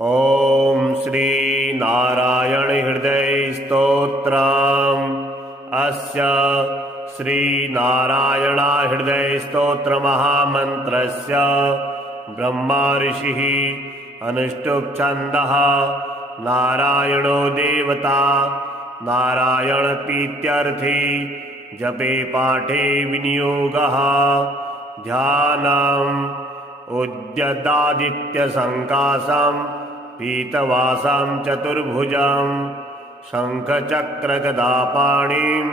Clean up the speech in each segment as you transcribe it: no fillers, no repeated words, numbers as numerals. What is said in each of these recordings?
ॐ श्री नारायण हृदय स्तोत्रम्। अस्य श्री नारायण हृदय स्तोत्र महामन्त्रस्य ब्रह्मा ऋषिः अनुष्टुप् छन्दः नारायणो देवता नारायणप्रीत्यर्थी जपे पाठे विनियोगः। ध्यानम् उद्यदादित्यसङ्कासम् पीतवासं चतुर्भुजं शङ्खचक्रगदापाणिं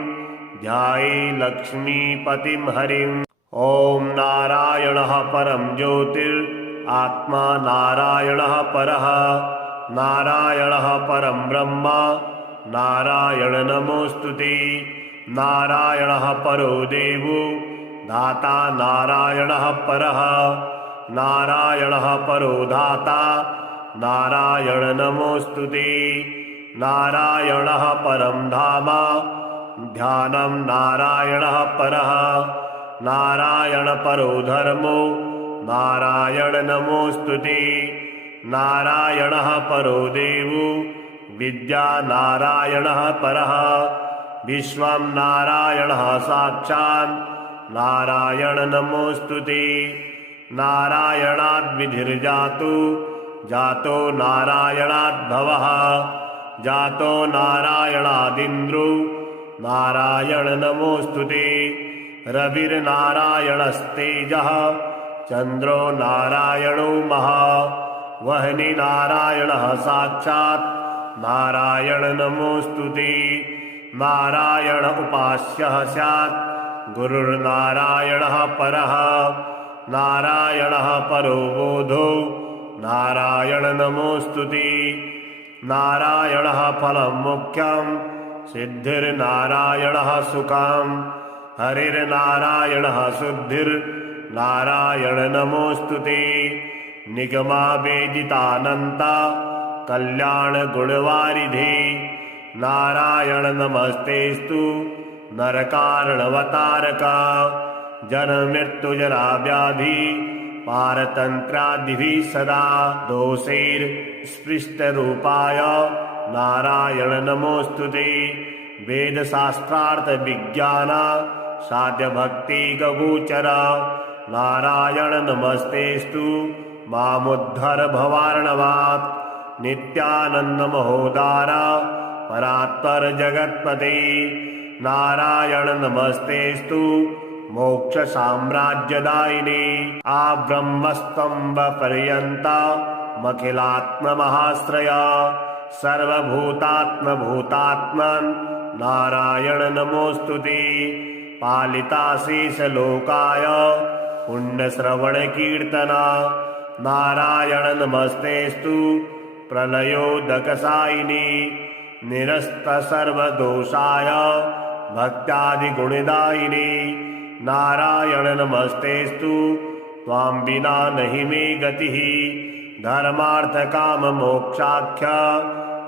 ध्याये लक्ष्मीपतिं हरिम्। ॐ नारायणः परं ज्योतिरात्मा नारायणः परः नारायणः परं ब्रह्म नारायण नमोऽस्तुते। नारायणः परो देवो दाता नारायणः परः नारायणः परो धाता नारायण नमोऽस्तुते। नारायणः परं धाम ध्यानं नारायणः परः नारायण परो धर्मो नारायण नमोऽस्तुते। नारायणः परो देवो विद्या नारायणः परः विश्वं नारायणः साक्षात् नारायण नमोऽस्तुते। नारायणाद्विधिर्जातो जातो नारायणाद्भवः जातो नारायणादिन्द्रो नारायण नमोऽस्तुते। रविर्नारायणस्तेजः चन्द्रो नारायणो महा वह्नि नारायणः साक्षात् नारायण नमोऽस्तुते। नारायण उपास्यः स्यात् गुरुर्नारायणः परः नारायणः परो बोधो नारायण नमोऽस्तुते। नारायणः फलं मुख्यं सिद्धिर्नारायणः सुखं हरिर्नारायणः शुद्धिर्नारायण नमोऽस्तुते। निगमावेदितानन्ता कल्याणगुणवारिधे नारायण नमस्तेस्तु नरकारणवतारका जन्ममृत्युजरा व्याधि पारतन्त्रादिभिः सदा दोषैर्स्पृष्टरूपाय नारायण नमोऽस्तुते। वेदशास्त्रार्थविज्ञान साध्यभक्तिगोचर नारायण नमस्तेस्तु मामुद्धर भवार्णवात् नित्यानन्दमहोदार परात्पर जगत्पते नारायण नमस्तेस्तु मोक्ष साम्राज्यदायिने आब्रह्मस्तंभ पर्यन्ता मखिलात्ममहाश्रया सर्वभूतात्मभूतात्मन् नारायण नमोऽस्तुते। पालिताशेषलोकाय पुण्यश्रवणकीर्तना नारायण नमस्तेस्तु प्रलयोदकसायिनी निरस्त सर्वदोषाय भक्त्यादिगुणदायिनी नारायण नमस्तेस्तु त्वां विना नहि मे गतिः धर्मार्थकाममोक्षाख्य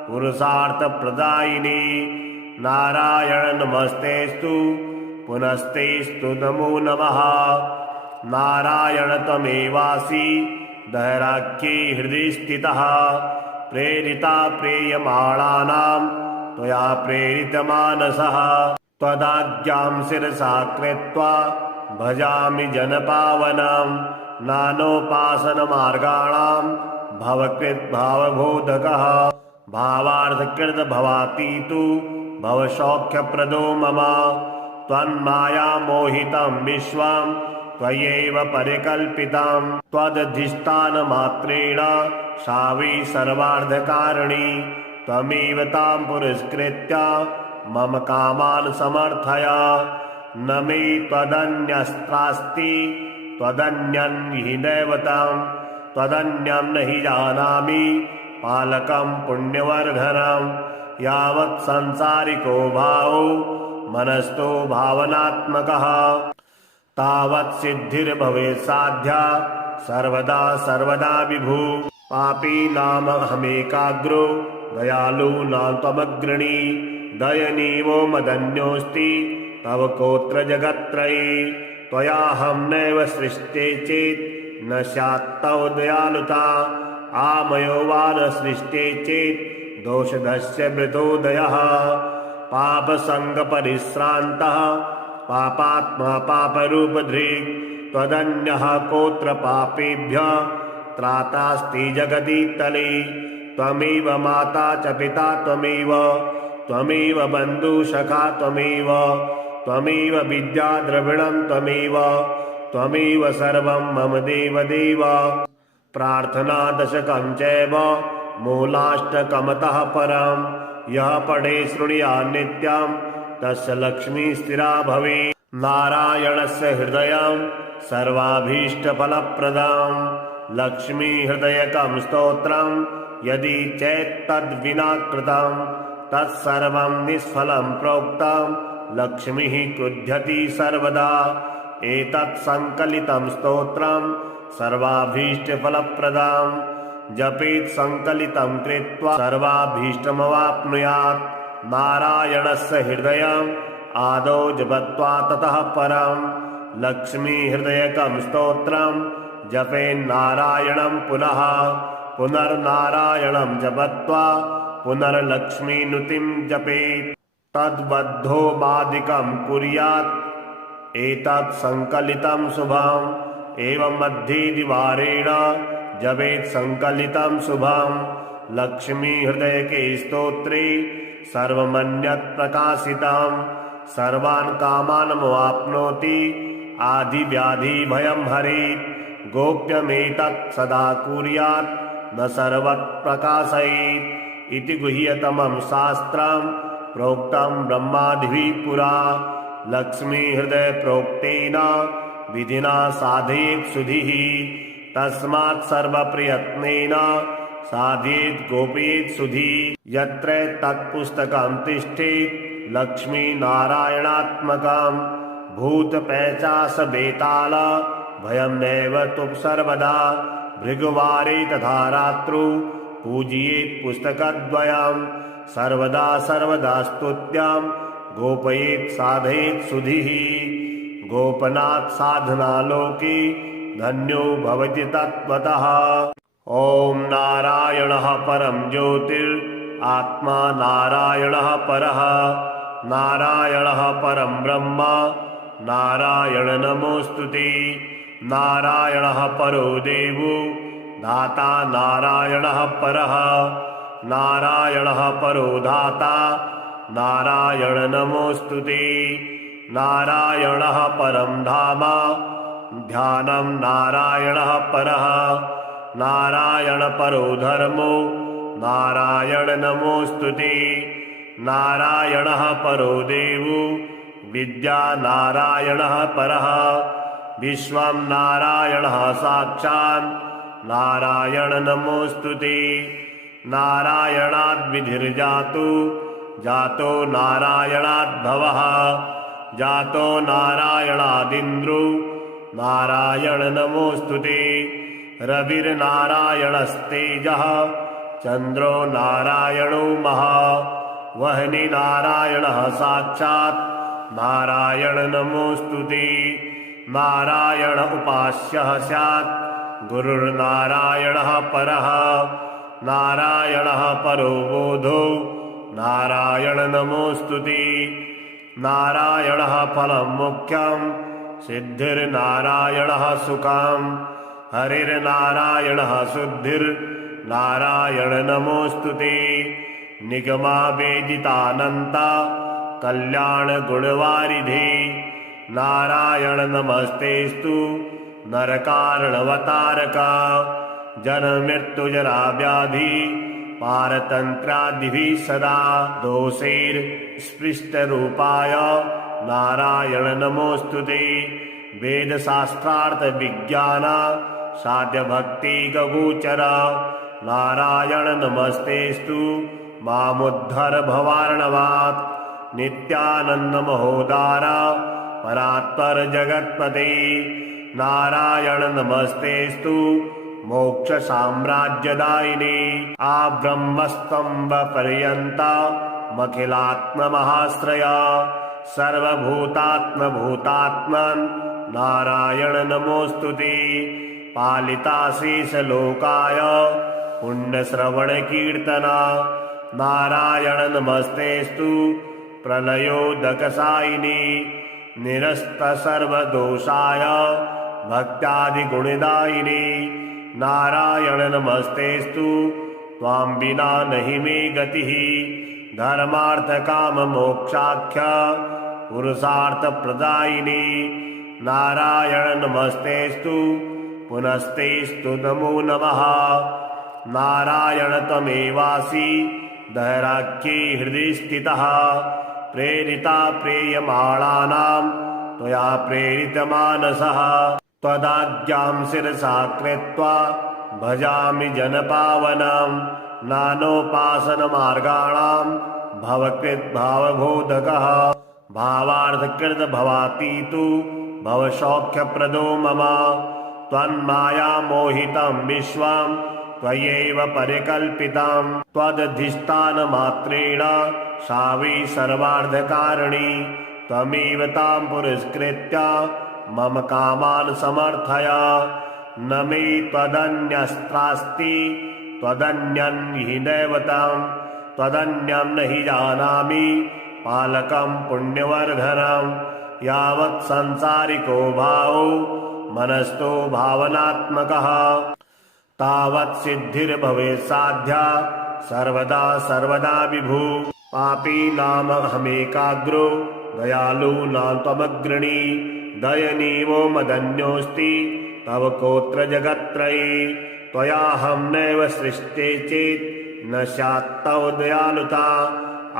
पुरुषार्थप्रदायिनी नारायण नमस्तेस्तु पुनस्तेस्तु नमो नमः। नारायण त्वमेवासि दैराख्ये हृदि स्थितः प्रेरिता प्रेयमाणानां त्वया प्रेरितमानसः त्वदाज्ञां शिरसा कृत्वा भजामि जनपावनं नानोपासनमार्गाणां भवकृद्भावबोधकः भावार्थकृतभवातीतु भवसौख्यप्रदो मम त्वन्मायामोहितं विश्वं त्वयैव परिकल्पितं त्वदधिष्ठानमात्रेण सा वै सर्वार्थकारिणी त्वमेव तां पुरस्कृत्य मम कामान् समर्थय न मे त्वदन्यस्त्रास्ति त्वदन्यं हि दैवतं त्वदन्यं न हि जानामि पालकं पुण्यवर्धनं यावत् संसारिको भावो मनस्तो भावनात्मकः तावत् सिद्धिर्भवेत् साध्या सर्वदा सर्वदा विभु पापीनामहमेकाग्रो दयालूनां त्वमग्रणी दयनीयो मदन्योऽस्ति तव कोत्र जगत्त्रये त्वयाहं नैव सृष्टे चेत् न स्यात् तव दयालुता आमयो वा न सृष्टे चेत् दोषधस्य मृतोदयः पापसङ्गपरिश्रान्तः पापात्मा पापरूपधृक् त्वदन्यः कोऽत्र पापेभ्यः त्रातास्ति जगति तले त्वमेव माता च पिता त्वमेव बन्धुसखा त्वमेव विद्या द्रविणं त्वमेव सर्वं मम देवदेव प्रार्थना दशकं चैव मूलाष्टकमतः परं यः पठे शृणुयात् नित्यं तस्य लक्ष्मी स्थिरा भवेत् नारायणस्य हृदयं सर्वाभीष्टफलप्रदं लक्ष्मी हृदयकं स्तोत्रं यदि चेत्तद्विना कृतं तत्सर्वं निष्फलं प्रोक्तं लक्ष्मीः क्रुध्यति सर्वदा एतत् संकलितं स्तोत्रं सर्वाभीष्टफलप्रदं जपेत् संकलितं कृत्वा सर्वाभीष्टमवाप्नुयात् नारायणस्य हृदयम् आदौ जपत्वा ततः परं लक्ष्मी हृदयकं स्तोत्रं जपेन्नारायणं पुनः पुनर्नारायणं जपत्वा पुनर्लक्ष्मीनुतिं जपेत् तद्बद्धो बाधिकं कुर्यात् एतत् संकलितं शुभम् एवं मध्ये द्विवारेण जपेत् संकलितं शुभम् लक्ष्मी हृदयके स्तोत्रे सर्वमन्यत् प्रकाशितं सर्वान् कामानमवाप्नोति आदिव्याधिभयं हरेत् गोप्यमेतत् सदा कुर्यात् न सर्वत् प्रकाशयेत् इति गुह्यतमं शास्त्रं प्रोक्तं ब्रह्मादिभिः पुरा लक्ष्मी हृदय प्रोक्तेन विधिना साधयेत् सुधिः तस्मात् सर्वप्रयत्नेन साधयेत् गोपयेत् सुधि यत्र तत्पुस्तकं तिष्ठेत् लक्ष्मी नारायणात्मकं भूतपैशाच बेताल भयं नैव तुप् सर्वदा भृगुवारे तथा रात्रौ पूजयेत् पुस्तकद्वयं सर्वदा स्तुत्यां गोपयेत् साधयेत् सुधिः गोपनात् साधना लोके धन्यो भवति तत्त्वतः ॐ नारायणः परं ज्योतिरात्मा नारायणः परः नारायणः परं ब्रह्म नारायण नमोऽस्तुते नारायणः परो देवो दाता नारायणः परः नारायणः परो दाता नारायण नमोऽस्तुते नारायणः परं धाम ध्यानं नारायणः परः नारायण परो धर्मो नारायण नमोऽस्तुते नारायणः परो देवो विद्या नारायणः परः विश्वं नारायणः साक्षात् नारायण नमोऽस्तुते नारायणाद् विधिर्जातो जातो नारायणाद् भवः जातो नारायणादिन्द्रो नारायण नमोऽस्तुते रविर्नारायणस्तेजः चन्द्रो नारायणो महा वह्नि नारायणः साक्षात् नारायण नमोऽस्तुते नारायण उपास्यः स्यात् गुरुर्नारायणः परः नारायणः परो बोधो नारायण नमोऽस्तुते नारायणः फलं मुख्यं सिद्धिर्नारायणः सुखं हरिर्नारायणः शुद्धिर्नारायण नमोऽस्तुते निगमावेदितानन्ता कल्याणगुणवारिधे नारायण नमस्तेस्तु नरकारणवतारका जन्ममृत्युजराव्याधि पारतन्त्रादिभिः सदा दोषैर्स्पृष्टरूपाय नारायण नमोऽस्तुते वेदशास्त्रार्थविज्ञान साध्यभक्तिगोचर नारायण नमस्तेस्तु मामुद्धर भवार्णवात् नित्यानन्दमहोदार परात्पर जगत्पते नारायण नमस्तेस्तु मोक्षसाम्राज्यदायिने आब्रह्मस्तम्भपर्यन्तमखिलात्ममहाश्रया सर्वभूतात्मभूतात्मन् नारायण नमोऽस्तुते पालिताशेषलोकाय पुण्यश्रवणकीर्तना नारायण नमस्तेस्तु प्रलयोदकसायिनी निरस्तसर्वदोषाय भक्त्यादिगुणदायिनी नारायण नमस्तेस्तु त्वां विना नहि मे गतिः धर्मार्थकाममोक्षाख्य पुरुषार्थप्रदायिनी नारायण नमस्तेस्तु पुनस्तेस्तु नमो नमः नारायण त्वमेवासि दैराख्ये हृदि स्थितः प्रेरिता प्रेयमाणानां त्वया प्रेरितमानसः त्वदाज्ञां शिरसा कृत्वा भजामि जनपावनं नानोपासनमार्गाणां भवकृद्भावबोधकः भावार्थकृतभवातीतु भवसौख्यप्रदो मम त्वन्मायामोहितं विश्वं त्वयैव परिकल्पितं त्वदधिष्ठानमात्रेण सा वै सर्वार्थकारिणी त्वमेव तां पुरस्कृत्य मम कामान् समर्थय न मे त्वदन्यस्त्रास्ति त्वदन्यं हि दैवतं त्वदन्यं न हि जानामि पालकं पुण्यवर्धनं यावत् संसारिको भावो मनस्तो भावनात्मकः तावत् सिद्धिर्भवेत् साध्या सर्वदा सर्वदा विभु पापी नाम अहमेकाग्रो दयालूनां त्वमग्रणी दयनीयो मदन्योऽस्ति तव कोत्र जगत्त्रये त्वयाहं नैव सृष्टे चेत् न स्यात् तव दयालुता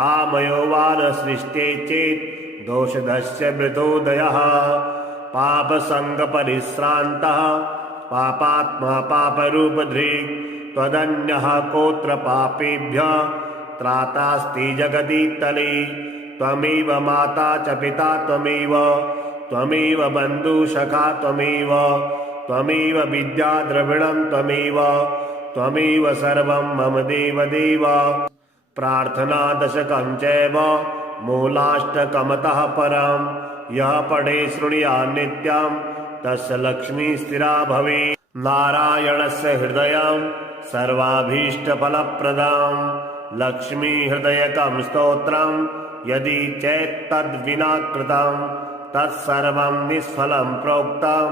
आमयो वा न सृष्टे चेत् दोषदस्य मृतोदयः पापसङ्गपरिश्रान्तः पापात्मा पापरूपधृक् त्वदन्यः कोत्र पापेभ्यः त्रातास्ति जगदीतले त्वमेव माता च पिता त्वमेव बन्धुसखा त्वमेव विद्या द्रविणं त्वमेव सर्वं मम देवदेव प्रार्थना दशकं चैव मूलाष्टकमतः परं यः पठे शृणुयात् नित्यं तस्य लक्ष्मी स्थिरा भवेत् नारायणस्य हृदयं सर्वाभीष्टफलप्रदं लक्ष्मी हृदयकं स्तोत्रं यदि चेत्तद्विना कृतं तत्सर्वं निष्फलं प्रोक्तं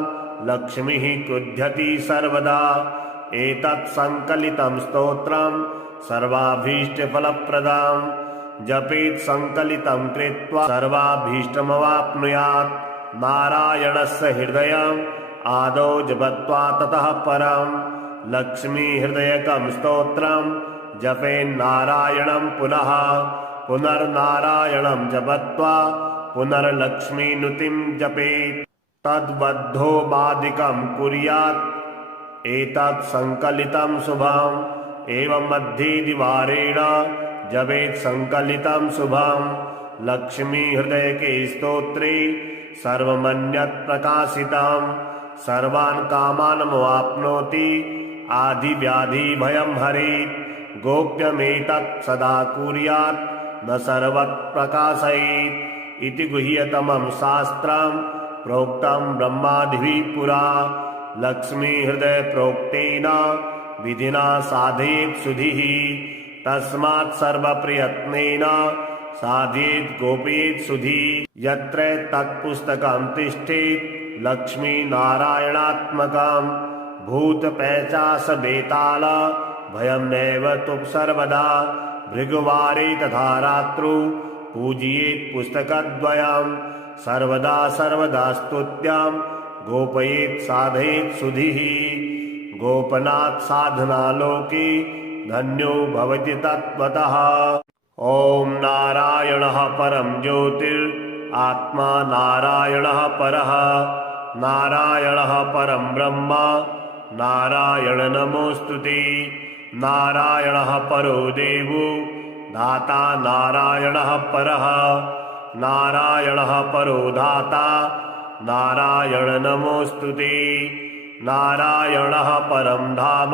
लक्ष्मीः क्रुध्यति सर्वदा एतत् संकलितं स्तोत्रं सर्वाभीष्टफलप्रदं जपेत् संकलितं कृत्वा सर्वाभीष्टमवाप्नुयात् नारायणस्य हृदयम् आदौ जपत्वा ततः परं लक्ष्मी हृदयकं स्तोत्रं जपेन्नारायणं पुनः पुनर्नारायणं जपत्वा पुनर्लक्ष्मीनुतिं जपेत् तद्बद्धो बाधिकं कुर्यात् एतत् संकलितं शुभम् एवं मध्ये द्विवारेण जपेत् संकलितं शुभं लक्ष्मी हृदयके स्तोत्रे सर्वमन्यत् प्रकाशितं सर्वान् कामानमवाप्नोति आदिव्याधिभयं हरेत् गोप्यमेतत् सदा कुर्यात् न सर्वत् प्रकाशयेत् इति गुह्यतमं शास्त्रं प्रोक्तं ब्रह्मादिभिः पुरा लक्ष्मी हृदय प्रोक्तेन विधिना साधयेत् सुधिः तस्मात् सर्वप्रयत्नेन साधयेत् गोपयेत् सुधि यत्र तत्पुस्तकं तिष्ठेत् लक्ष्मी नारायणात्मकं भूतपैशाच बेताल भयं नैव तु सर्वदा भृगुवारे तथा रात्रौ पूजयेत् पुस्तकद्वयं सर्वदा सर्वदा स्तुत्यं गोपयेत् साधयेत् सुधिः गोपनात् साधनालोके धन्यो भवति तत्त्वतः ॐ नारायणः परं ज्योतिरात्मा नारायणः परः नारायणः परं ब्रह्म नारायण नमोऽस्तुते नारायणः परो देवो दाता नारायणः परः नारायणः परो दाता नारायण नमोऽस्तुते नारायणः परं धाम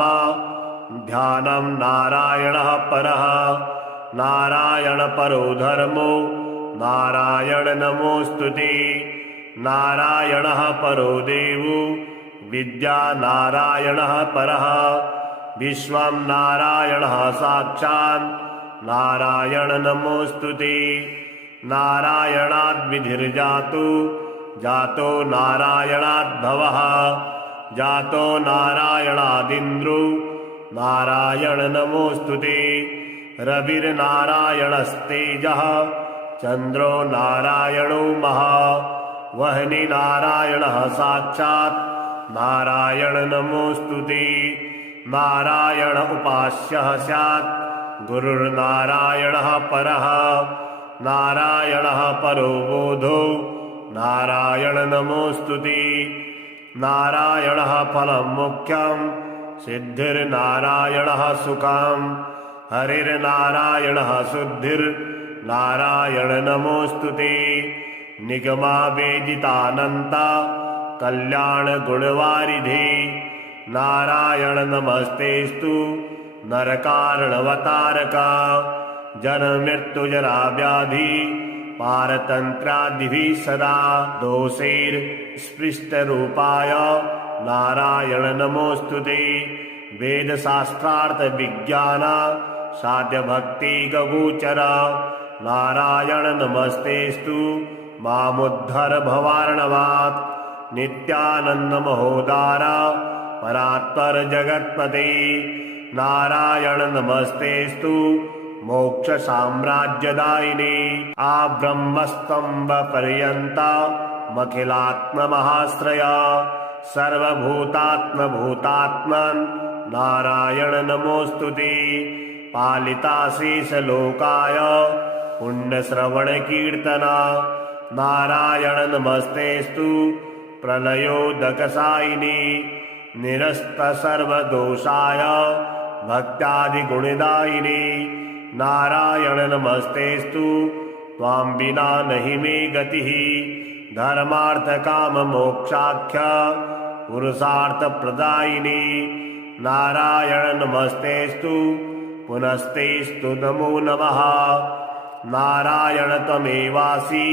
ध्यानं नारायणः परः नारायण परो धर्मो नारायण नमोऽस्तुते नारायणः परो देवो विद्या नारायणः परः विश्वं नारायणः साक्षात् नारायण नमोऽस्तुते। नारायणाद्विधिर्जातो जातो नारायणाद्भवः जातो नारायणादिन्द्रो नारायण नमोऽस्तुते। रविर्नारायणस्तेजः चन्द्रो नारायणो महा वह्नि नारायणः साक्षात् नारायण नमोऽस्तुते। नारायण उपास्यः स्यात् गुरुर्नारायणः परः नारायणः परो बोधो नारायण नमोऽस्तुते। नारायणः फलं मुख्यं सिद्धिर्नारायणः सुखम् हरिर्नारायणः शुद्धिर्नारायण नमोऽस्तुते। निगमावेदितानन्ता कल्याणगुणवारिधे नारायण नमस्तेस्तु नरकारणवतारका। जन्ममृत्युजराव्याधि पारतन्त्रादिभिः सदा दोषैर्स्पृष्टरूपाय नारायण नमोऽस्तुते। वेदशास्त्रार्थविज्ञान साध्यभक्तिगोचर नारायण नमस्तेस्तु मामुद्धर भवार्णवात्। नित्यानन्दमहोदार परात्पर जगत्पते नारायण नमस्तेस्तु मोक्षसाम्राज्यदायिने। आब्रह्मस्तम्भपर्यन्तमखिलात्ममहाश्रया सर्वभूतात्मभूतात्मन् नारायण नमोऽस्तुते। पालिताशेषलोकाय पुण्यश्रवणकीर्तना नारायण नमस्तेस्तु प्रलयोदकसायिने। निरस्तसर्वदोषाय भक्त्यादिगुणदायिने नारायण नमस्तेस्तु त्वां विना नहि मे गतिः। धर्मार्थकाममोक्षाख्य पुरुषार्थप्रदायिने नारायण नमस्तेस्तु पुनस्तेस्तु नमो नमः। नारायण त्वमेवासि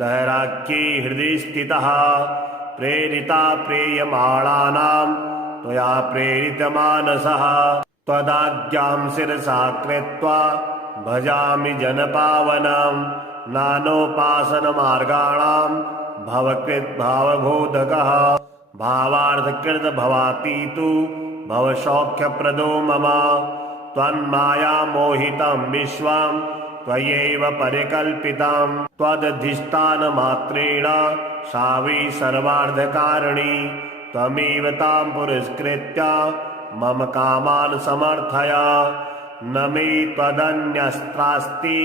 दहराख्ये हृदि स्थितः प्रेरिता प्रेयमाणानां त्वया प्रेरितमानसः। त्वदाज्ञां शिरसा कृत्वा भजामि जनपावनं नानोपासनमार्गाणां भवकृद्भावबोधकः। भावार्थकृतभवातीतु भवसौख्यप्रदो मम। त्वन्मायामोहितं विश्वं त्वयैव परिकल्पितं त्वदधिष्ठानमात्रेण सा वै सर्वार्थकारिणी। त्वमेव तां पुरस्कृत्य मम कामान् समर्थय। न मे त्वदन्यस्त्रास्ति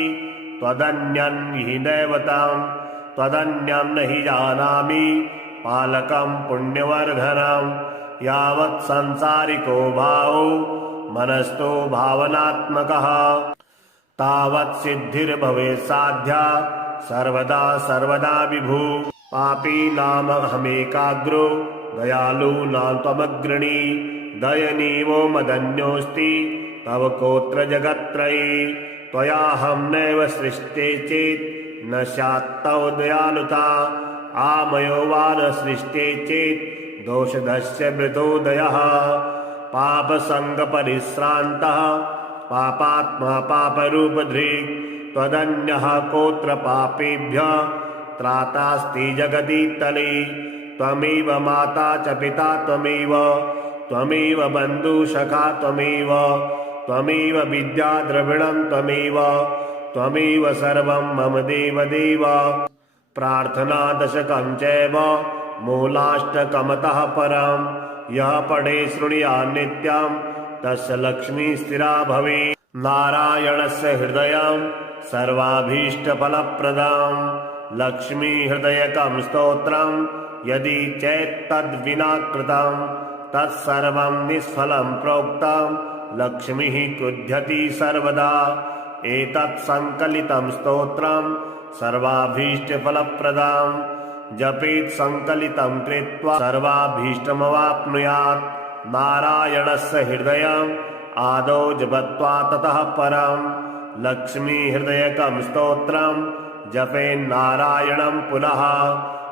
त्वदन्यं हि दैवतं त्वदन्यं न हि जानामि पालकं पुण्यवर्धनं। यावत् संसारिको भावो मनस्तो भावनात्मकः तावत् सिद्धिर्भवेत् साध्या सर्वदा सर्वदा विभु। पापी नामहमेकाग्रो दयालूनां त्वमग्रणी। दयनीयो मदन्योऽस्ति तव कोत्र जगत्त्रये। त्वयाहं नैव सृष्टे चेत् न स्यात् तव दयालुता। आमयो वा न सृष्टे चेत् दोषदस्य मृतोदयः। पापसङ्गपरिश्रान्तः पापात्मा पापरूपधृक्। त्वदन्यः कोत्र पापेभ्यः त्रातास्ति जगदीतले। त्वमेव माता च पिता त्वमेव त्वमेव बन्धुसखा त्वमेव त्वमेव विद्या द्रविणं त्वमेव त्वमेव सर्वं मम देवदेव। प्रार्थना दशकं चैव मूलाष्टकमतः परं यः पठे शृणुयात् नित्यं तस्य लक्ष्मी स्थिरा भवेत्। नारायणस्य हृदयं सर्वाभीष्टफलप्रदं लक्ष्मी हृदयकं स्तोत्रं यदि चेत्तद्विना कृतं तत्सर्वं निष्फलं प्रोक्तं लक्ष्मीः क्रुध्यति सर्वदा। एतत् संकलितं स्तोत्रं सर्वाभीष्टफलप्रदं जपेत् संकलितं कृत्वा सर्वाभीष्टमवाप्नुयात्। नारायणस्य हृदयम् आदौ जपत्वा ततः परं लक्ष्मी हृदयकं स्तोत्रं जपेन्नारायणं पुनः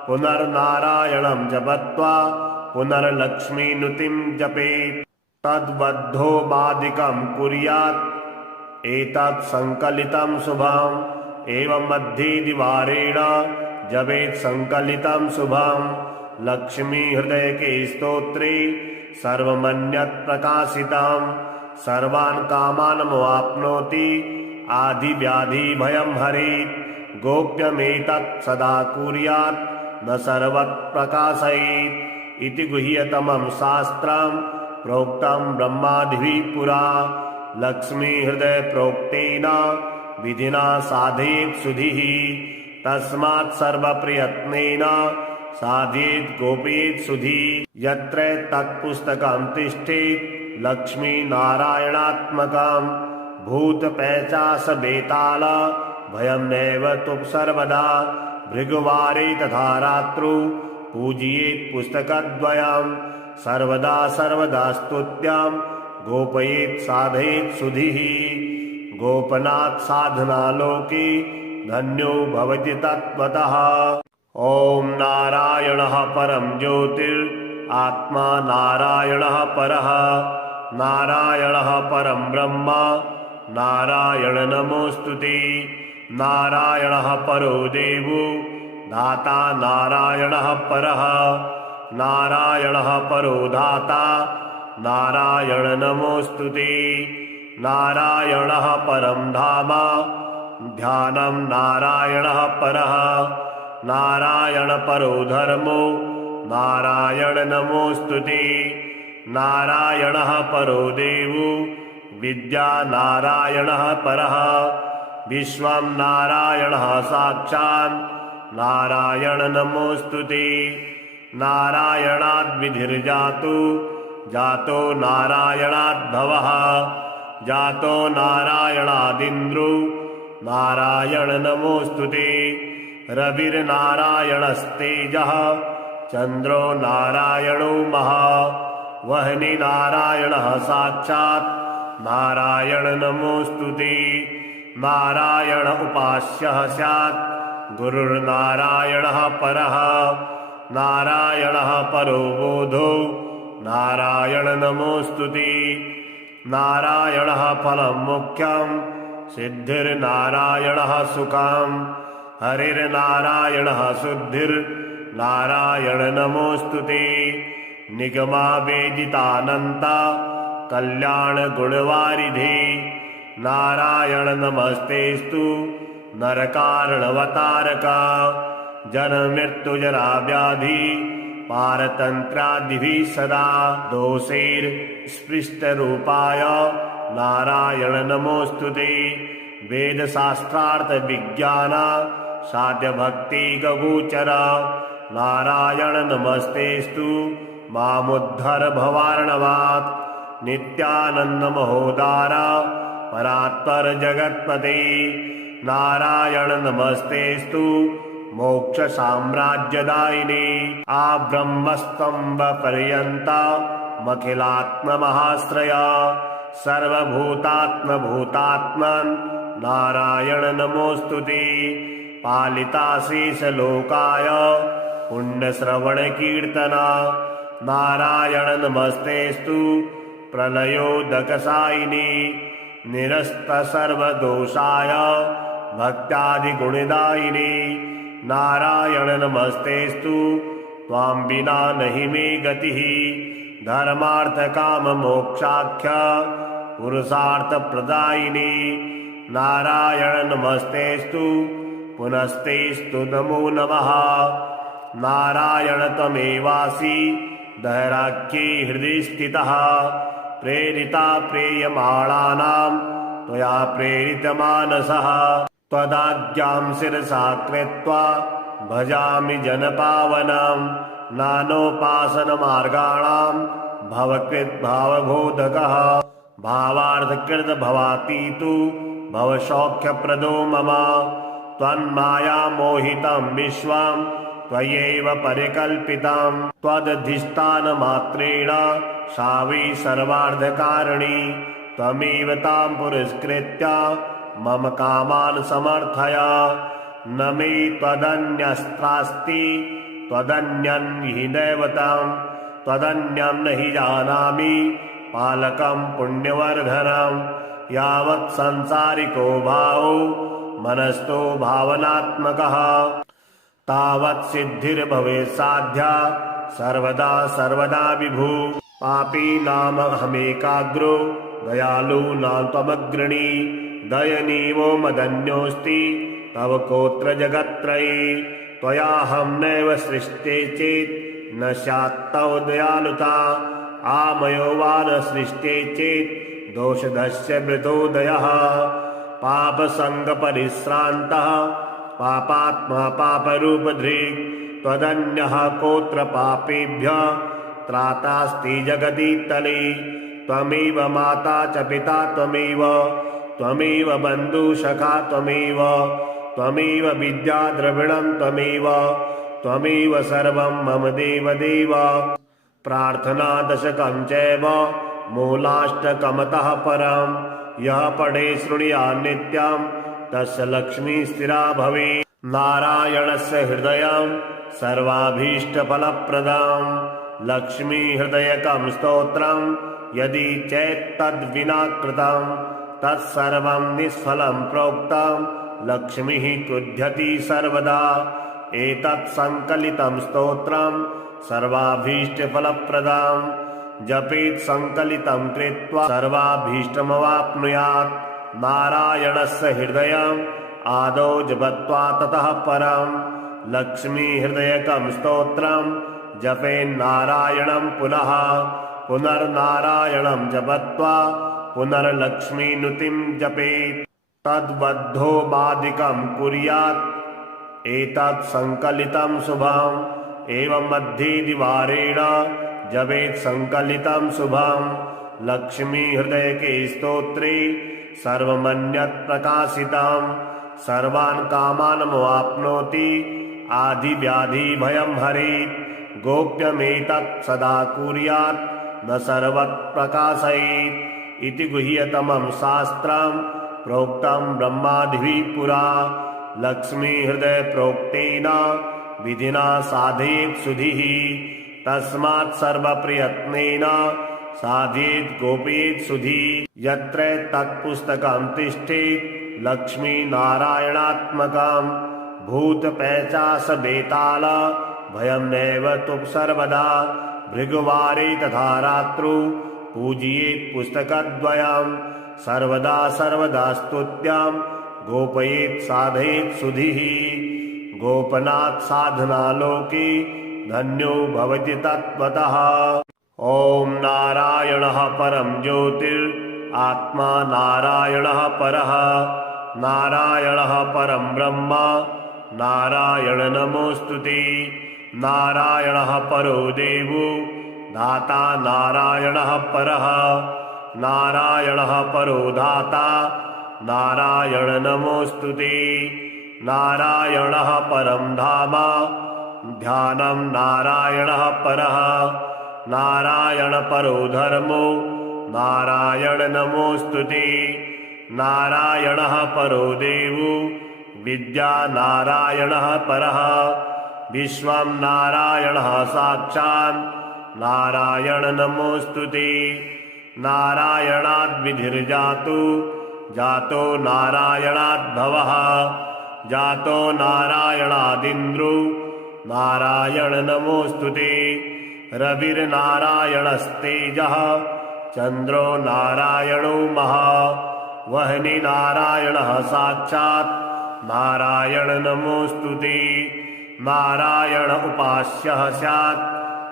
पुनर्नारायणं जपत्वा पुनर्लक्ष्मीनुतिं जपेत्। तद्बद्धो मादिकं कुर्यात् एतत् संकलितं शुभम् एवं मध्येदिवारेण जपेत् संकलितं शुभम् लक्ष्मी हृदय के स्तोत्रे सर्वमन्यत् प्रकाशितं सर्वान् कामान् वाप्नोति आदि व्याधि भयं हरेत् गोप्यमेतत् सदा कुर्यात् न सर्वत् प्रकाशयेत् इति गुह्यतमं शास्त्रं प्रोक्तं ब्रह्मादिभिः पुरा लक्ष्मी हृदय प्रोक्तेन विधिना साधयेत् सुधिः तस्मात् सर्वप्रयत्नेन साधयेत् गोपयेत् सुधि यत्र तत्पुस्तकं तिष्ठेत् लक्ष्मी नारायणात्मकं भूत पैचास बेताल भयं नैव तु सर्वदा भृगुवारे तथा रात्रौ पूजयेत् पुस्तकद्वयं सर्वदा सर्वदा स्तुत्यां गोपयेत् साधयेत् सुधिः गोपनात् साधनालोके धन्यो भवति तत्त्वतः। ॐ नारायणः परं ज्योतिर् आत्मा नारायणः परः नारायणः परं ब्रह्म नारायण नमोऽस्तुते नारायणः परो देवो दाता नारायणः परः नारायणः परो धाता नारायण नमोऽस्तुते नारायणः परं धाम ध्यानं नारायणः परः नारायण परो धर्मो नारायण नमोऽस्तुते नारायणः परो देवो विद्या नारायणः परः विश्वं नारायणः साक्षात् नारायण नमोऽस्तुते नारायणाद् विधिर्जातो जातो नारायणाद् भवः जातो नारायणादिन्द्रो नारायण नमोऽस्तुते रविर्नारायणस्तेजः चन्द्रो नारायणो महा वह्नि नारायणः साक्षात् नारायण नमोऽस्तुते नारायण उपास्यः स्यात् गुरुर्नारायणः परः नारायणः परो बोधो नारायण नमोऽस्तुते नारायणः फलं मुख्यं सिद्धिर्नारायणः सुखं हरिर्नारायणः शुद्धिर्नारायण नमोऽस्तुते निगमा वेदितानन्ता कल्याण गुणवारिधे नारायण नमस्तेस्तु नरकारणवतारका जन्ममृत्युजरा व्याधि पारतन्त्रादिभिः सदा दोषैर्स्पृष्टरूपाय नारायण नमोऽस्तुते वेदशास्त्रार्थविज्ञान साध्यभक्तिगोचर नारायण नमस्तेस्तु मामुद्धर भवार्णवात् नित्यानन्दमहोदार परात्पर जगत्पते नारायण नमस्तेस्तु मोक्षसाम्राज्यदायिने आब्रह्मस्तम्भपर्यन्तमखिलात्ममहाश्रया सर्वभूतात्मभूतात्मन् नारायण नमोऽस्तुते पालिताशेषलोकाय पुण्यश्रवणकीर्तना नारायण नमस्तेस्तु प्रलयोदकसायिने निरस्तसर्वदोषाय भक्त्यादिगुणदायिने नारायण नमस्तेस्तु त्वां विना नहि मे गतिः धर्मार्थकाममोक्षाख्य पुरुषार्थप्रदायिने नारायण नमस्तेस्तु पुनस्तेस्तु नमो नमः नारायण त्वमेवासि दहराख्ये हृदि स्थितः प्रेरिता प्रेयमाणानां त्वया प्रेरितमानसः त्वदाज्ञां शिरसा कृत्वा भजामि जनपावनं नानोपासनमार्गाणां भवकृद्भावबोधकः भावार्थकृतभवातीतु भवसौख्यप्रदो मम त्वन्मायामोहितं विश्वं त्वयैव परिकल्पितं त्वदधिष्ठानमात्रेण सा वै सर्वार्थकारिणी त्वमेव तां पुरस्कृत्य मम कामान् समर्थय न मे त्वदन्यस्त्रास्ति त्वदन्यं हि दैवतं त्वदन्यं न हि जानामि पालकं पुण्यवर्धनं यावत् संसारिको भावो मनस्तो भावनात्मकः तावत् सिद्धिर्भवेत् साध्या सर्वदा सर्वदा विभु पापी नामहमेकाग्रो दयालूनां त्वमग्रणी दयनीयो मदन्योऽस्ति तव कोत्र जगत्त्रये त्वयाहं नैव सृष्टे चेत् न स्यात् तव दयालुता आमयो वा न सृष्टे चेत् दोषधस्य मृतोदयः पापसङ्गपरिश्रान्तः पापात्मा पापरूपधृक् त्वदन्यः कोत्र पापेभ्यः त्रातास्ति जगदीतले त्वमेव माता च पिता त्वमेव बन्धुसखा त्वमेव विद्या द्रविणं त्वमेव सर्वं मम देवदेव प्रार्थना दशकं चैव मूलाष्टकमतः परं यः पठे शृणुयात् नित्यं तस्य लक्ष्मी स्थिरा भवेत् नारायणस्य हृदयं सर्वाभीष्टफलप्रदं लक्ष्मी हृदयकं स्तोत्रं यदि चेत्तद्विना कृतं तत्सर्वं निष्फलं प्रोक्तं लक्ष्मीः क्रुध्यति सर्वदा एतत् संकलितं स्तोत्रं सर्वाभीष्टफलप्रदं जपेत् संकलितं कृत्वा सर्वाभीष्टमवाप्नुयात् नारायणस्य हृदयम् आदौ जपत्वा ततः परं लक्ष्मी हृदयकं स्तोत्रं जपेन्नारायणं पुनः पुनर्नारायणं जपत्वा पुनर्लक्ष्मीनुतिं जपेत् तद्बद्धो बाधिकं कुर्यात् एतत् संकलितं शुभम् एवं मध्ये द्विवारेण जपेत् संकलितं शुभम् लक्ष्मी हृदयके स्तोत्रे सर्वमन्यत् प्रकाशितं सर्वान् कामानमवाप्नोति आदिव्याधिभयं हरेत् गोप्यमेतत् सदा कुर्यात् न सर्वत् प्रकाशयेत् इति गुह्यतमं शास्त्रं प्रोक्तं ब्रह्मादिभिः पुरा लक्ष्मी हृदय प्रोक्तेन विधिना साधयेत् सुधिः तस्मात् सर्वप्रयत्नेन साधयेत् गोपयेत् सुधि यत्र तत्पुस्तकं तिष्ठेत् लक्ष्मी नारायणात्मकं भूतपैशाच बेताल भयं नैव तु सर्वदा भृगुवारे तथा रात्रौ पूजयेत् पुस्तकद्वयं सर्वदा सर्वदा स्तुत्यां गोपयेत् साधयेत् सुधिः गोपनात् साधना लोके धन्यो भवति तत्त्वतः ॐ नारायणः परं ज्योतिर् आत्मा नारायणः परः नारायणः परं ब्रह्म नारायण नमोऽस्तुते नारायणः परो देवो दाता नारायणः परः नारायणः परो दाता नारायण नमोऽस्तुते नारायणः परं धाम ध्यानं नारायणः परः नारायण परो धर्मो नारायण नमोऽस्तुते नारायणः परो देवो विद्या नारायणः परः विश्वं नारायणः साक्षात् नारायण नमोऽस्तुते नारायणाद् विधिर्जातो जातो नारायणाद् भवः जातो नारायणादिन्द्रो नारायण नमोऽस्तुते रविर्नारायणस्तेजः चन्द्रो नारायणो महा वह्नि नारायणः साक्षात् नारायण नमोऽस्तुते नारायण उपास्यः स्यात्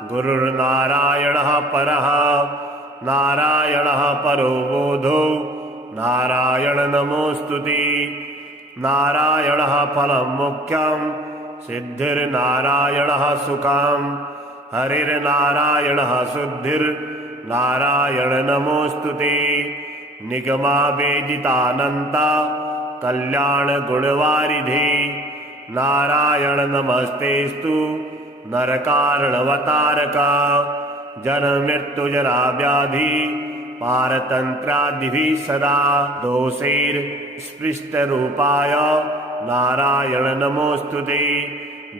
गुरुर्नारायणः परः नारायणः परो बोधो नारायण नमोऽस्तुते नारायणः फलं मुख्यं सिद्धिर्नारायणः सुखं हरिर्नारायणः शुद्धिर्नारायण नमोऽस्तुते निगमावेदितानन्ता कल्याणगुणवारिधे नारायण नमस्तेस्तु नरकारणवतारका जन्ममृत्युजराव्याधि पारतन्त्रादिभिः सदा दोषैर्स्पृष्टरूपाय नारायण नमोऽस्तुते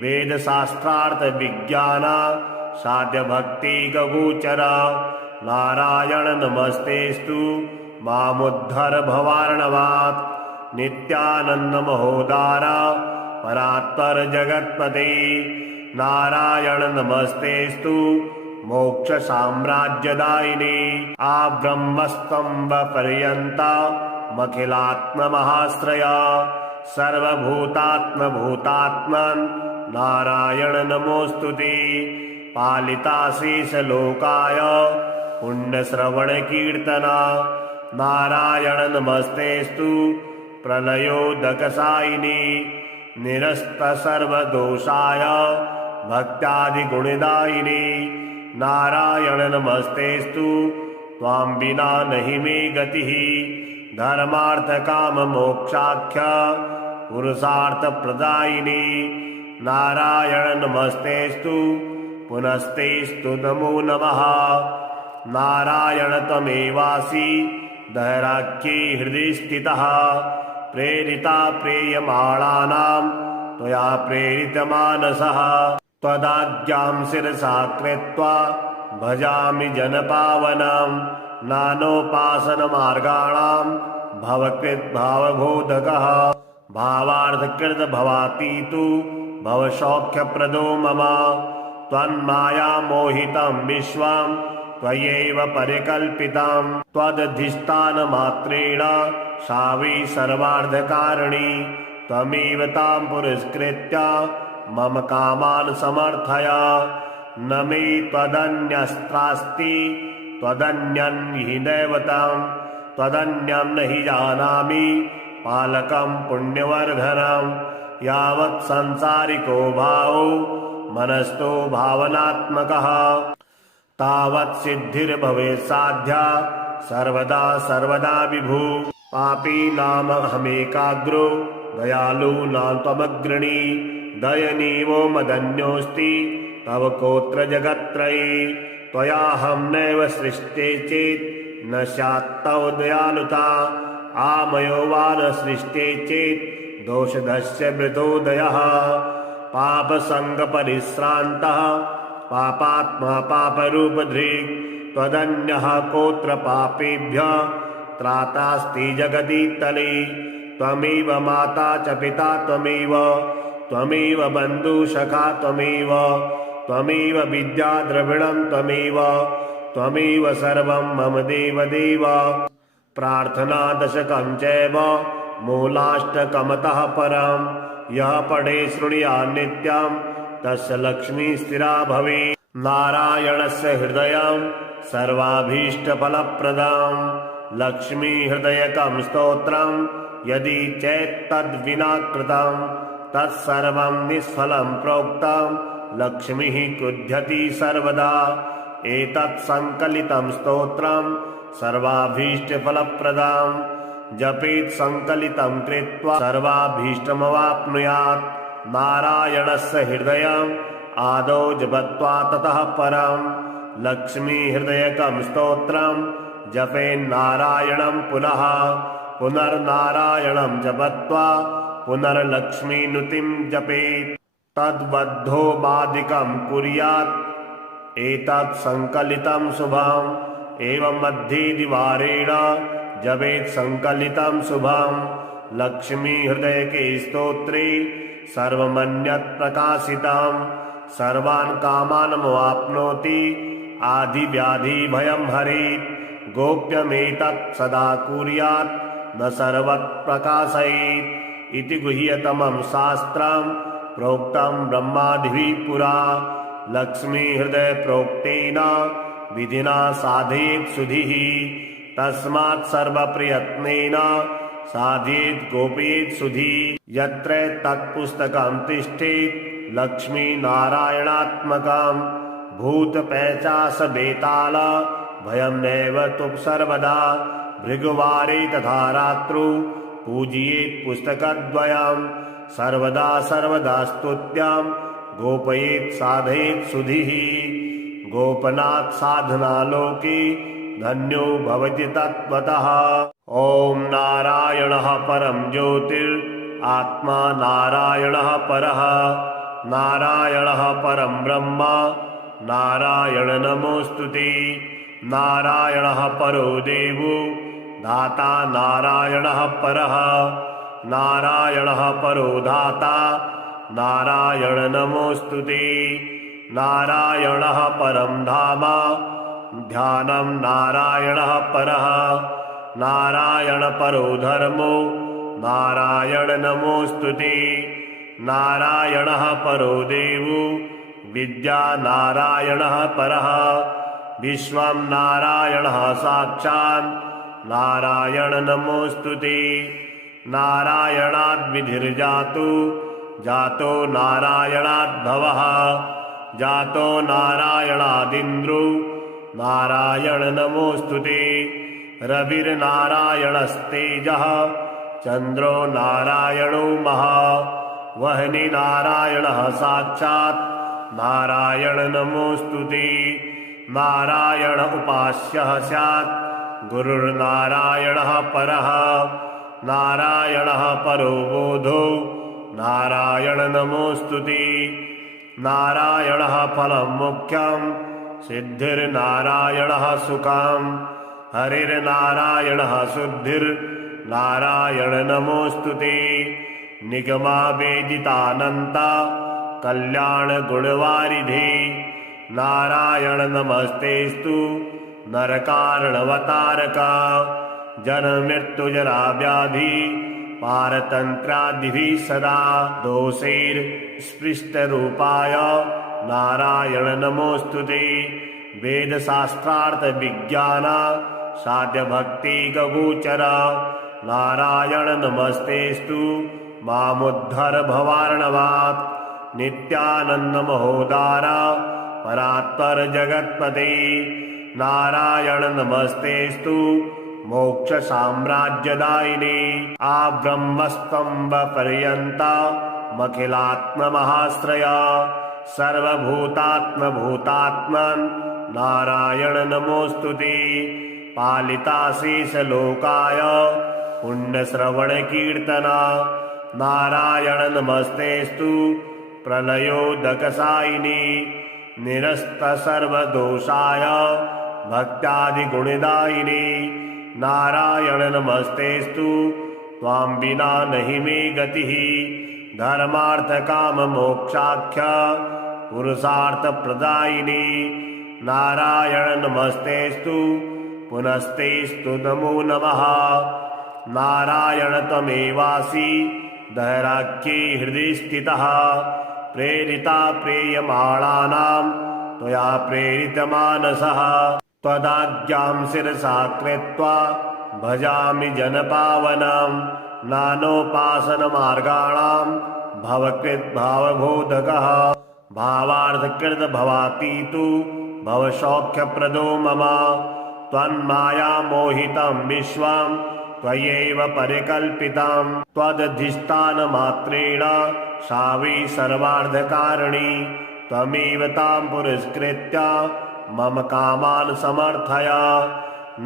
वेदशास्त्रार्थविज्ञान साध्यभक्तिगोचर नारायण नमस्तेस्तु मामुद्धर भवार्णवात् नित्यानंद महोदार परात्पर जगत्पते नारायण नमस्तेस्तु मोक्ष साम्राज्यदायिने आ ब्रह्मस्तंभ पर्यंता मखिलात्म महाश्रय सर्वभूतात्म भूतात्मन् नारायण नमोस्तुते पालिताशेष लोकाय पुण्य श्रवण कीर्तना नारायण नमस्तेस्तु प्रलयोदकसायिने निरस्त सर्वदोषाय भक्त्यादिगुणदायिने नारायण नमस्तेस्तु त्वां विना नहि मे गतिः धर्मार्थ काम मोक्षाख्य पुरुषार्थ प्रदायिने नारायण नमस्तेस्तु पुनस्तेस्तु नमो नमः नारायण त्वमेवासि दैराख्ये हृदि स्थितः प्रेरिता प्रेयमाणानां त्वया प्रेरितमानसः त्वदाज्ञां शिरसा कृत्वा भजामि जनपावनं नानोपासनमार्गाणां भवकृद्भावबोधकः भावार्थकृत भवातीतु भवसौख्यप्रदो मम त्वन्मायामोहितं विश्वं त्वयैव परिकल्पितं त्वदधिष्ठानमात्रेण सा वै सर्वार्थकारिणी त्वमेव तां पुरस्कृत्य मम कामान् समर्थय न मे त्वदन्यस्त्रास्ति त्वदन्यं हि दैवतं त्वदन्यं न हि जानामि पालकं पुण्यवर्धनं यावत् संसारिको भावो मनस्तो भावनात्मकः तावत् सिद्धिर्भवेत् साध्या सर्वदा सर्वदा विभु पापी नाम हमेकाग्रो दयालूनां त्वमग्रणी दयनीयो मदन्योऽस्ति तव कोत्र जगत्त्रये त्वयाहं नैव सृष्टे चेत् न स्यात् तव दयालुता आमयो वा न सृष्टे चेत् दोषधस्य मृतोदयः पापसङ्गपरिश्रान्तः पापात्मा पापरूपधृक् त्वदन्यः कोत्र पापेभ्यः त्रातास्ति जगति तले त्वमेव माता च पिता त्वमेव बन्धुसखा त्वमेव विद्या द्रविणं त्वमेव सर्वं मम देवदेव प्रार्थना दशकं चैव मूलाष्टकमतः परं यः पठे शृणुयात् नित्यं तस्य लक्ष्मी स्थिरा भवेत् नारायणस्य हृदयं सर्वाभीष्टफलप्रदं लक्ष्मी हृदयकं स्तोत्रं यदि चेत्तद्विना कृतं तत्सर्वं निष्फलं प्रोक्तं लक्ष्मीः क्रुध्यति सर्वदा एतत् संकलितं स्तोत्रं सर्वाभीष्टफलप्रदं जपेत् संकलितं कृत्वा सर्वाभीष्टमवाप्नुयात् नारायणस्य हृदयम् आदौ जपत्वा ततः परं लक्ष्मी हृदयकं स्तोत्रं जपेन्नारायणं पुनः पुनर्नारायणं जपत्वा पुनर्लक्ष्मीनुतिं जपेत् तद्बद्धो बाधिकं कुर्यात् एतत् संकलितं शुभम् एवं मध्ये द्वारेण जपेत् संकलितं शुभम् लक्ष्मी हृदयके स्तोत्रे सर्वमन्यत् प्रकाशितं सर्वान् कामानमवाप्नोति आदिव्याधि भयं हरेत् गोप्यमेतत् सदा कुर्यात् न सर्वत् प्रकाशयेत् इति गुह्यतमं शास्त्रं प्रोक्तं ब्रह्मादिभिः पुरा लक्ष्मी हृदय प्रोक्तेन विधिना साधयेत् सुधिः तस्मात् सर्वप्रयत्नेन साधयेत् गोपयेत् सुधि यत्र तत्पुस्तकं तिष्ठेत् लक्ष्मी नारायणात्मकं भूतपैशाच बेताल भयं नैव तुप् सर्वदा भृगुवारे तथा रात्रौ पूजयेत् पुस्तकद्वयं सर्वदा सर्वदा स्तुत्यां गोपयेत् साधयेत् सुधिः गोपनात् साधनालोके धन्यो भवति तत्त्वतः ॐ नारायणः परं ज्योतिर् आत्मा नारायणः परः नारायणः परं ब्रह्म नारायण नमोऽस्तुते नारायणः परो देवो धाता नारायणः परः नारायणः परो धाता नारायण नमोस्तुते नारायणः परं धाम ध्यानं नारायणः परः नारायण परो धर्मो नारायण नमोस्तुते नारायणः परो देवो विद्या नारायणः परः विश्वं नारायणः साक्षात् नारायण नमोस्तुते नारायणाद् विधिर्जातो जातो नारायणाद् भवः जातो नारायणादिन्द्रो नारायण नमोस्तुते रविर्नारायणस्तेजः चन्द्रो नारायणो महा वह्नि नारायणः साक्षात् नारायण नमोस्तुते नारायण उपास्यः स्यात् गुरुर्नारायणः परः नारायणः परो बोधो नारायण नमोस्तुते नारायणः फलं मुख्यं सिद्धिर्नारायणः सुखं हरिर्नारायणः शुद्धिर्नारायण नमोस्तुते निगमा वेदितानन्ता कल्याण गुणवारिधि नारायण नमस्तेस्तु नरकारणवतारका जन्ममृत्युजरा व्याधि पारतन्त्रादिभिः सदा दोषैर्स्पृष्टरूपाय नारायण नमोस्तुते वेदशास्त्रार्थविज्ञान साध्यभक्तिगोचर नारायण नमस्तेस्तु मामुद्धर भवार्णवात् नित्यानन्दमहोदार परात्पर जगत्पते नारायण नमस्तेस्तु मोक्षसाम्राज्यदायिने आब्रह्मस्तम्भपर्यन्ता मखिलात्ममहाश्रया सर्वभूतात्मभूतात्मन् नारायण नमोस्तुते पालिताशेषलोकाय पुण्यश्रवणकीर्तना नारायण नमस्तेस्तु प्रलयोदकसायिनी निरस्तसर्वदोषाय भक्त्यादिगुणदायिनी नारायण नमस्तेस्तु त्वां विना नहि मे गतिः धर्मार्थकाममोक्षाख्य पुरुषार्थप्रदायिनी नारायण नमस्तेस्तु पुनस्तेस्तु नमो नमः नारायण त्वमेवासि दैराख्ये हृदि स्थितः प्रेरिता प्रेयमाणानां त्वया प्रेरितमानसः त्वदाज्ञां शिरसा कृत्वा भजामि जनपावनं नानोपासनमार्गाणां भवकृद्भावबोधकः भावार्थकृतभवातीतु भवसौख्यप्रदो मम त्वन्मायामोहितं विश्वं त्वयैव परिकल्पितं त्वदधिष्ठानमात्रेण सा वै सर्वार्थकारिणी त्वमेव तां पुरस्कृत्य मम कामान् समर्थय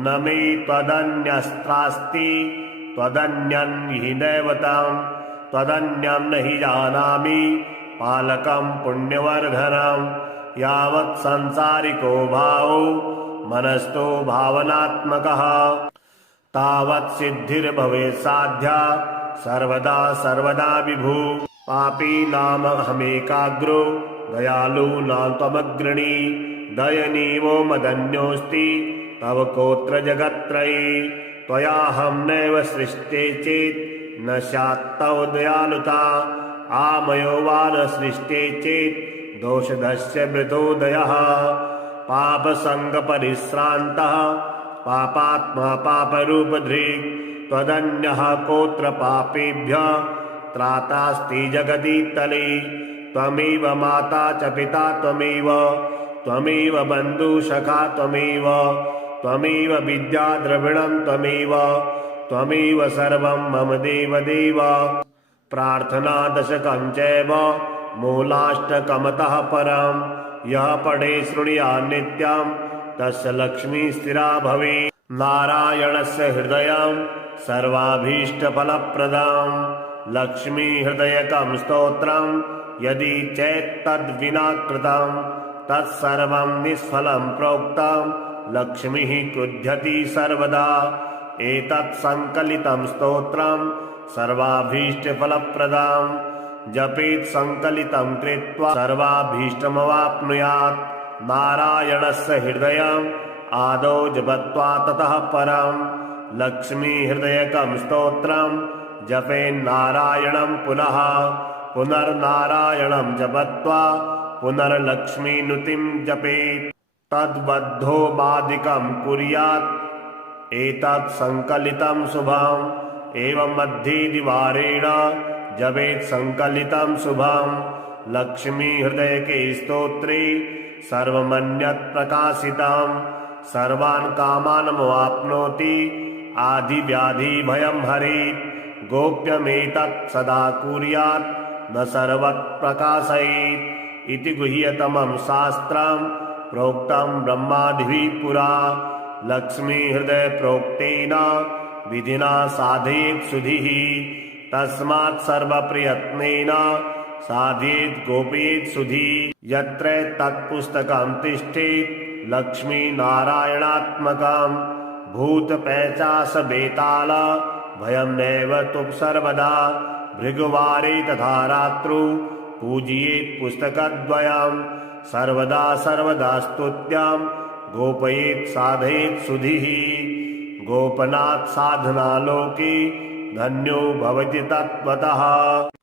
न मे त्वदन्यस्त्रास्ति त्वदन्यं हि दैवतं त्वदन्यं न हि जानामि पालकं पुण्यवर्धनं यावत् संसारिको भावो मनस्तो भावनात्मकः तावत् सिद्धिर्भवेत् साध्या सर्वदा सर्वदा विभु पापी नाम अहमेकाग्रो दयालूनां त्वमग्रणी दयनीयो मदन्योऽस्ति तव कोत्र जगत्त्रये त्वयाहं नैव सृष्टे चेत् न स्यात् तव दयालुता आमयो वा न सृष्टे चेत् दोषधस्य मृतोदयः पापसङ्गपरिश्रान्तः पापात्मा पापरूपधृक् त्वदन्यः कोत्र पापेभ्यः त्रातास्ति जगदीतले त्वमेव माता च पिता त्वमेव बन्धुसखा त्वमेव विद्या द्रविणं त्वमेव सर्वं मम देवदेव प्रार्थना दशकं चैव मूलाष्टकमतः परं यः पठे शृणुयात् नित्यं तस्य लक्ष्मी स्थिरा भवेत् नारायणस्य हृदयं सर्वाभीष्टफलप्रदं लक्ष्मी हृदयकं स्तोत्रं यदि चेत्तद्विना कृतं तत्सर्वं निष्फलं प्रोक्तं लक्ष्मीः क्रुध्यति सर्वदा। एतत् सङ्कलितं स्तोत्रं सर्वाभीष्टफलप्रदां। जपेत् सङ्कलितं कृत्वा सर्वाभीष्टमवाप्नुयात्। नारायणस्य हृदयम् आदौ जपत्वा ततः परम्। लक्ष्मीहृदयकं स्तोत्रं जपेन्नारायणं पुनः। पुनर्नारायणं जपत्वा पुनर्लक्ष्मीनुतिं जपेत्। तद्बद्धो मादिकं कुर्यात् एतत् सङ्कलितं शुभम्। एवं मध्ये द्विवारेण जपेत् सङ्कलितं शुभम्। लक्ष्मीहृदयके स्तोत्रे सर्वमन्यत् प्रकाशितं। सर्वान् कामानमवाप्नोति। आदिव्याधिभयं हरेत्। गोप्यमेतत् सदा कुर्यात् न सर्वत् प्रकाशयेत्। इति गुह्यतमं शास्त्रं प्रोक्तं ब्रह्मादिभिः पुरा। लक्ष्मीहृदय प्रोक्तेन विधिना साधयेत् सुधीः। तस्मात् सर्वप्रयत्नेन साधयेत् गोपयेत् सुधीः। यत्र तत्पुस्तकं तिष्ठेत् लक्ष्मीनारायणात्मकं। भूतपैशाच बेताल भयं नैव तु सर्वदा। भृगुवारे तथा रात्रौ पूजयेत् पुस्तकद्वयम्। सर्वदा सर्वदा स्तुत्यां गोपयेत् साधयेत् सुधीः। गोपनात् साधना लोके धन्यो भवति तत्त्वतः।